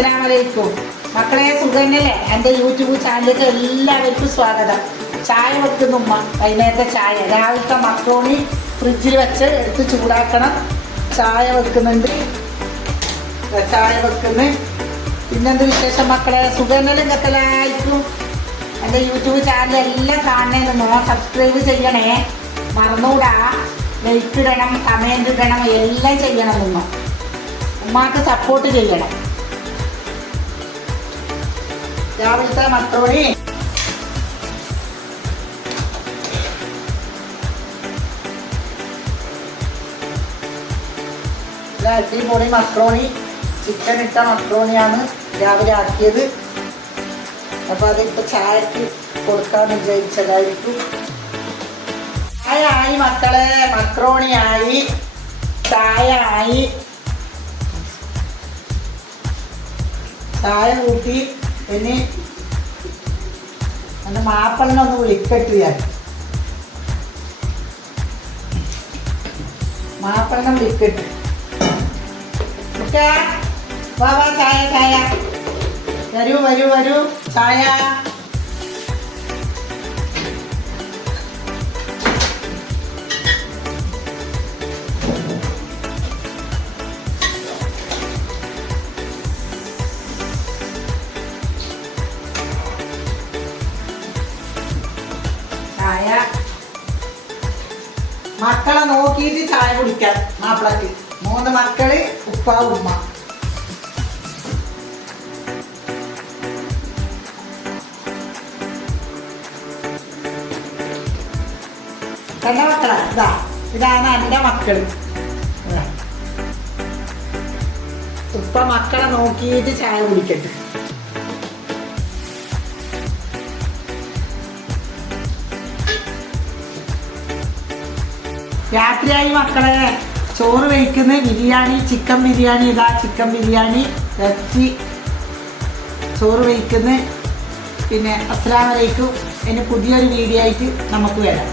അസ്സലാമു അലൈക്കും മക്കളെ, സുഖന്നല്ലേ? എൻ്റെ യൂട്യൂബ് ചാനലിലേക്ക് എല്ലാവർക്കും സ്വാഗതം. ചായ വെക്കുന്ന ഉമ്മ, വൈകുന്നേരത്തെ ചായ. രാവിലത്തെ മക്രോണി ഫ്രിഡ്ജിൽ വെച്ച് എടുത്ത് ചൂടാക്കണം. ചായ വെക്കുന്നുണ്ട്. പിന്നെന്ത് വിശേഷം മക്കളെ? സുഖന്നല്ലേ? എന്തൊക്കെല്ലായിരിക്കും? എൻ്റെ യൂട്യൂബ് ചാനൽ എല്ലാം കാണണേന്ന് സബ്സ്ക്രൈബ് ചെയ്യണേ, മറന്നുകൂടാ. ലൈക്ക് ഇടണം, കമൻറ്റ് ഇടണം, എല്ലാം ചെയ്യണം. ഉമ്മാക്ക് സപ്പോർട്ട് ചെയ്യണം. രാവിലത്തെ മക്രോണി അടിപൊളി മക്രോണി, ചിക്കൻ ഇട്ട മക്രോണിയാണ് രാവിലെ ആക്കിയത്. അപ്പോൾ അതിപ്പോൾ ചായക്ക് കൊടുക്കാമെന്ന് വിചാരിച്ചതായിരിക്കും. ചായ ആയി മക്കളെ, മക്രോണി ആയി, ചായ ആയി. ചായ കൂട്ടി ഇനി എൻ്റെ മാപ്പിളിനൊന്ന് വിളിക്കട്ട്. ഞാൻ മാപ്പിളിനെ വിളിക്കട്ട്. വാ വാ, ചായ ചായ, വരൂ വരൂ വരൂ, ചായ. ചായ മക്കളെ നോക്കിയിട്ട് ചായ കുടിക്കാൻ മാപ്പിളക്ക്. 3 മക്കള്, ഉപ്പ ഉമ്മ. എൻ്റെ മക്കളാ, ഇതാണ് എൻ്റെ മക്കള്. ഉപ്പ മക്കളെ നോക്കിയിട്ട് ചായ കുടിക്കട്ടെ. രാത്രിയായി മക്കളെ, ചോറ് കഴിക്കുന്ന ബിരിയാണി, ചിക്കൻ ബിരിയാണി. ഇതാ ചിക്കൻ ബിരിയാണി ഇറച്ചി ചോറ് കഴിക്കുന്ന. പിന്നെ അസ്സലാമു അലൈക്കും. ഇനി പുതിയൊരു വീഡിയോ ആയിട്ട് നമുക്ക് വരാം.